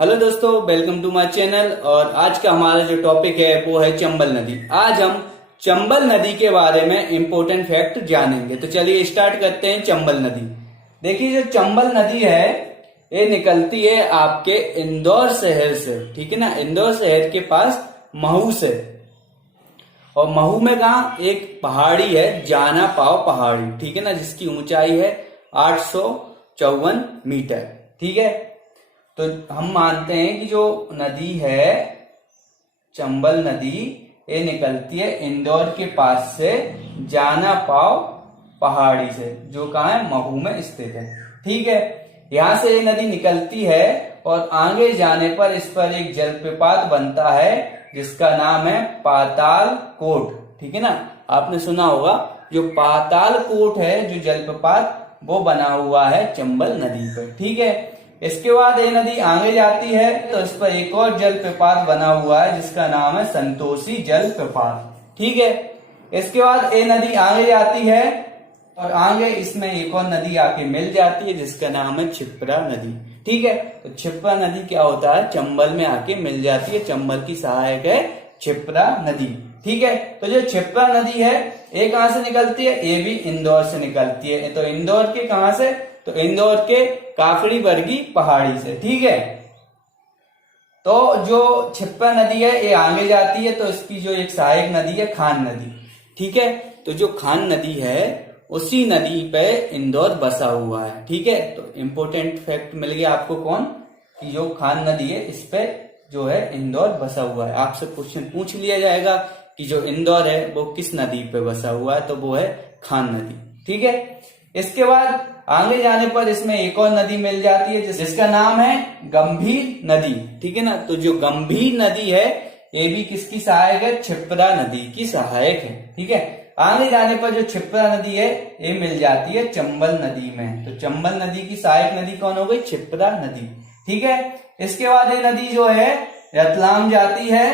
Hello दोस्तों, welcome to my channel. और आज का हमारा जो टॉपिक है वो है चंबल नदी। आज हम चंबल नदी के बारे में इम्पोर्टेंट फैक्ट जानेंगे। तो चलिए स्टार्ट करते हैं। चंबल नदी, देखिए जो चंबल नदी है ये निकलती है आपके इंदौर शहर से, ठीक है ना। इंदौर शहर के पास महू से, और महू में कहा एक पहाड़ी है जाना पाव पहाड़ी, ठीक है ना, जिसकी ऊंचाई है 854 मीटर, ठीक है। तो हम मानते हैं कि जो नदी है चंबल नदी ये निकलती है इंदौर के पास से जाना पाव पहाड़ी से, जो कहाँ है महू में स्थित है, ठीक है। यहाँ से ये नदी निकलती है और आगे जाने पर इस पर एक जलप्रपात बनता है जिसका नाम है पाताल कोट, ठीक है ना। आपने सुना होगा जो पाताल कोट है जो जलप्रपात वो बना हुआ है चंबल नदी पर, ठीक है। इसके बाद ये नदी आगे जाती है तो इस पर एक और जलप्रपात बना हुआ है जिसका नाम है संतोषी जलप्रपात, ठीक है। इसके बाद ये नदी आगे जाती है और आगे इसमें एक और नदी आके मिल जाती है जिसका नाम है क्षिप्रा नदी, ठीक है। तो क्षिप्रा नदी क्या होता है, चंबल में आके मिल जाती है, चंबल की सहायक है क्षिप्रा नदी, ठीक है। तो जो क्षिप्रा नदी है ये कहां से निकलती है, ये भी इंदौर से निकलती है। तो इंदौर के कहां से, तो इंदौर के काकड़ी बरगी पहाड़ी से, ठीक है। तो जो क्षिप्रा नदी है ये आगे जाती है तो इसकी जो एक सहायक नदी है खान नदी, ठीक है। तो जो खान नदी है उसी नदी पे इंदौर बसा हुआ है, ठीक है। तो इम्पोर्टेंट फैक्ट मिल गया आपको कौन, कि जो खान नदी है इस पे जो है इंदौर बसा हुआ है। आपसे क्वेश्चन पूछ लिया जाएगा कि जो इंदौर है वो किस नदी पे बसा हुआ है, तो वो है खान नदी, ठीक है। इसके बाद आगे जाने पर इसमें एक और नदी मिल जाती है जिसका नाम है गंभीर नदी, ठीक है ना। तो जो गंभीर नदी है ये भी किसकी सहायक है, क्षिप्रा नदी की सहायक है, ठीक है। आगे जाने पर जो क्षिप्रा नदी है ये मिल जाती है चंबल नदी में। तो चंबल नदी की सहायक नदी कौन हो गई, क्षिप्रा नदी, ठीक है। इसके बाद ये नदी जो है रतलाम जाती है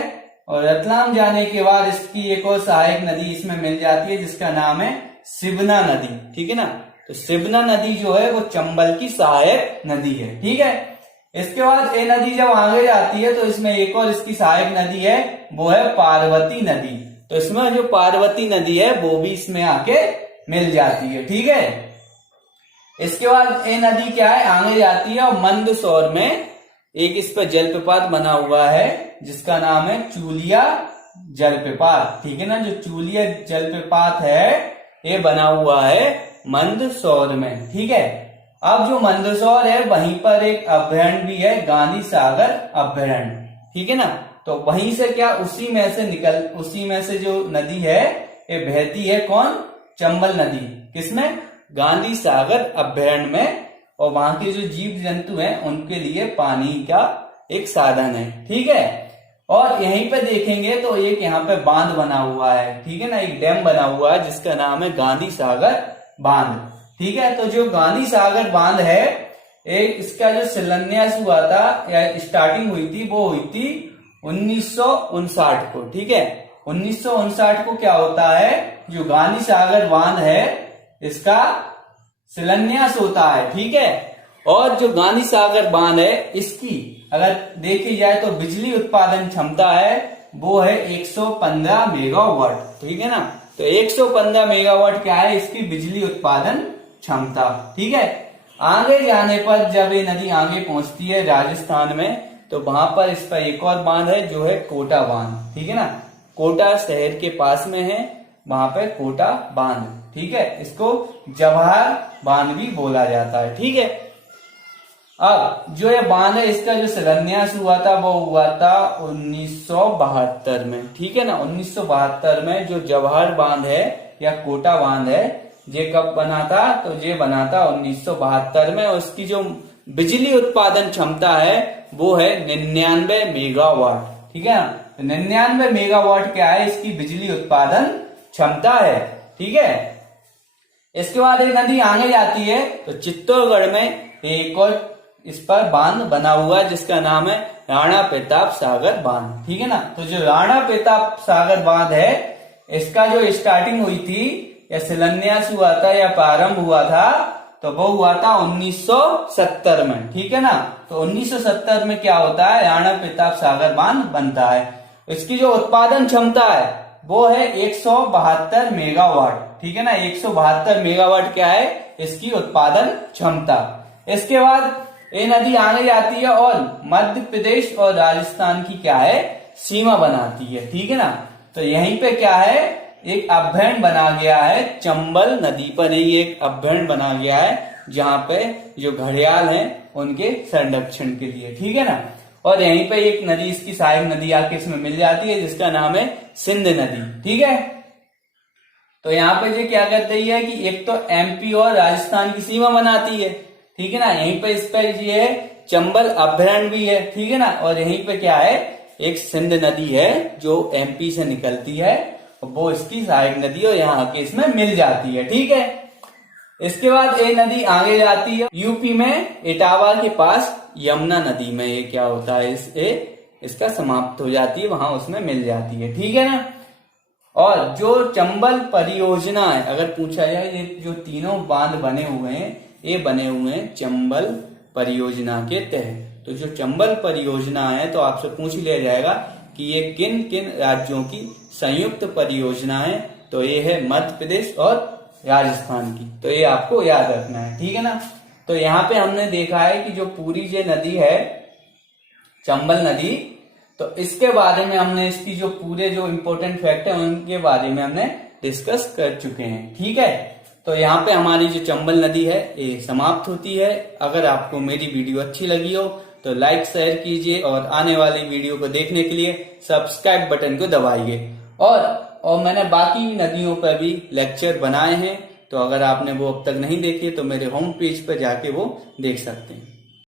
और रतलाम जाने के बाद इसकी एक और सहायक नदी इसमें मिल जाती है जिसका नाम है सिवना नदी, ठीक है ना। तो सिवना नदी जो है वो चंबल की सहायक नदी है, ठीक है। इसके बाद ये नदी जब आगे जाती है तो इसमें एक और इसकी सहायक नदी है वो है पार्वती नदी। तो इसमें जो पार्वती नदी है वो भी इसमें आके मिल जाती है, ठीक है। इसके बाद ये नदी क्या है आगे जाती है और मंदसौर में एक इस पर जलप्रपात बना हुआ है जिसका नाम है चूलिया जलप्रपात, ठीक है ना। जो चूलिया जलप्रपात है ये बना हुआ है मंदसौर में, ठीक है। अब जो मंदसौर है वहीं पर एक अभयारण्य भी है, गांधी सागर अभयारण्य, ठीक है ना। तो वहीं से क्या उसी में से जो नदी है ये बहती है कौन, चंबल नदी, किसमें, गांधी सागर अभयारण्य में। और वहां के जो जीव जंतु हैं उनके लिए पानी का एक साधन है, ठीक है। और यहीं पे देखेंगे तो एक यहाँ पे बांध बना हुआ है, ठीक है ना, एक डैम बना हुआ है जिसका नाम है गांधी सागर बांध, ठीक है। तो जो गांधी सागर बांध है एक इसका जो शिलान्यास हुआ था या स्टार्टिंग हुई थी वो हुई थी 1959 को, ठीक है। 1959 को क्या होता है, जो गांधी सागर बांध है इसका शिलान्यास होता है, ठीक है। और जो गांधी सागर बांध है इसकी अगर देखी जाए तो बिजली उत्पादन क्षमता है वो है 115 मेगावाट, ठीक है ना। तो 115 मेगावाट क्या है इसकी बिजली उत्पादन क्षमता, ठीक है। आगे जाने पर जब ये नदी आगे पहुंचती है राजस्थान में तो वहां पर इस पर एक और बांध है जो है कोटा बांध, ठीक है ना। कोटा शहर के पास में है, वहां पे कोटा बांध, ठीक है। इसको जवाहर बांध भी बोला जाता है, ठीक है। अब जो ये बांध है इसका जो शिलान्यास हुआ था वो हुआ था 1972 में, ठीक है ना। 1972 में जो जवाहर बांध है या कोटा बांध है ये कब बना था, तो ये बना था 1972 में। उसकी जो बिजली उत्पादन क्षमता है वो है 99 मेगावाट, ठीक है ना। 99 मेगावाट क्या है इसकी बिजली उत्पादन क्षमता है, ठीक है। इसके बाद ये नदी आगे जाती है तो चित्तौड़गढ़ में एक और इस पर बांध बना हुआ है जिसका नाम है राणा प्रताप सागर बांध, ठीक है ना। तो जो राणा प्रताप सागर बांध है इसका जो स्टार्टिंग हुई थी या शिलान्यास हुआ था या प्रारंभ हुआ था तो वो हुआ था 1970 में, ठीक है ना। तो 1970 में क्या होता है, राणा प्रताप सागर बांध बनता है। इसकी जो उत्पादन क्षमता है वो है 172 मेगावाट, ठीक है ना। 172 मेगावाट क्या है इसकी उत्पादन क्षमता। इसके बाद ये नदी आगे जाती है और मध्य प्रदेश और राजस्थान की क्या है सीमा बनाती है, ठीक है ना। तो यहीं पे क्या है एक अभ्यारण्य बना गया है, चंबल नदी पर ही एक अभ्यारण्य बना गया है, जहां पे जो घड़ियाल हैं उनके संरक्षण के लिए, ठीक है ना। और यहीं पे एक नदी इसकी सहायक नदी आके इसमें मिल जाती है जिसका नाम है सिंध नदी, ठीक है। तो यहाँ पे जो क्या करती है कि एक तो एमपी और राजस्थान की सीमा बनाती है, ठीक है ना। यहीं पे इस पर ये है चंबल अभ्यारण्य भी है, ठीक है ना। और यहीं पे क्या है एक सिंध नदी है जो एमपी से निकलती है, वो इसकी सहायक नदी और यहाँ आके इसमें मिल जाती है, ठीक है। इसके बाद ये नदी आगे जाती है यूपी में इटावा के पास यमुना नदी में, ये क्या होता है इसका समाप्त हो जाती है, वहां उसमें मिल जाती है, ठीक है ना। और जो चंबल परियोजना है, अगर पूछा जाए ये जो तीनों बांध बने हुए हैं ये बने हुए हैं चंबल परियोजना के तहत। तो जो चंबल परियोजना है तो आपसे पूछ लिया जाएगा कि ये किन किन राज्यों की संयुक्त परियोजना है, तो ये है मध्य प्रदेश और राजस्थान की। तो ये आपको याद रखना है, ठीक है ना। तो यहाँ पे हमने देखा है कि जो पूरी जो नदी है चंबल नदी, तो इसके बारे में हमने इसकी जो पूरे जो इम्पोर्टेंट फैक्ट है उनके बारे में हमने डिस्कस कर चुके हैं, ठीक है। तो यहाँ पे हमारी जो चंबल नदी है ये समाप्त होती है। अगर आपको मेरी वीडियो अच्छी लगी हो तो लाइक शेयर कीजिए और आने वाली वीडियो को देखने के लिए सब्सक्राइब बटन को दबाइए। और मैंने बाकी नदियों पर भी लेक्चर बनाए हैं, तो अगर आपने वो अब तक नहीं देखे तो मेरे होम पेज पर जाके वो देख सकते हैं।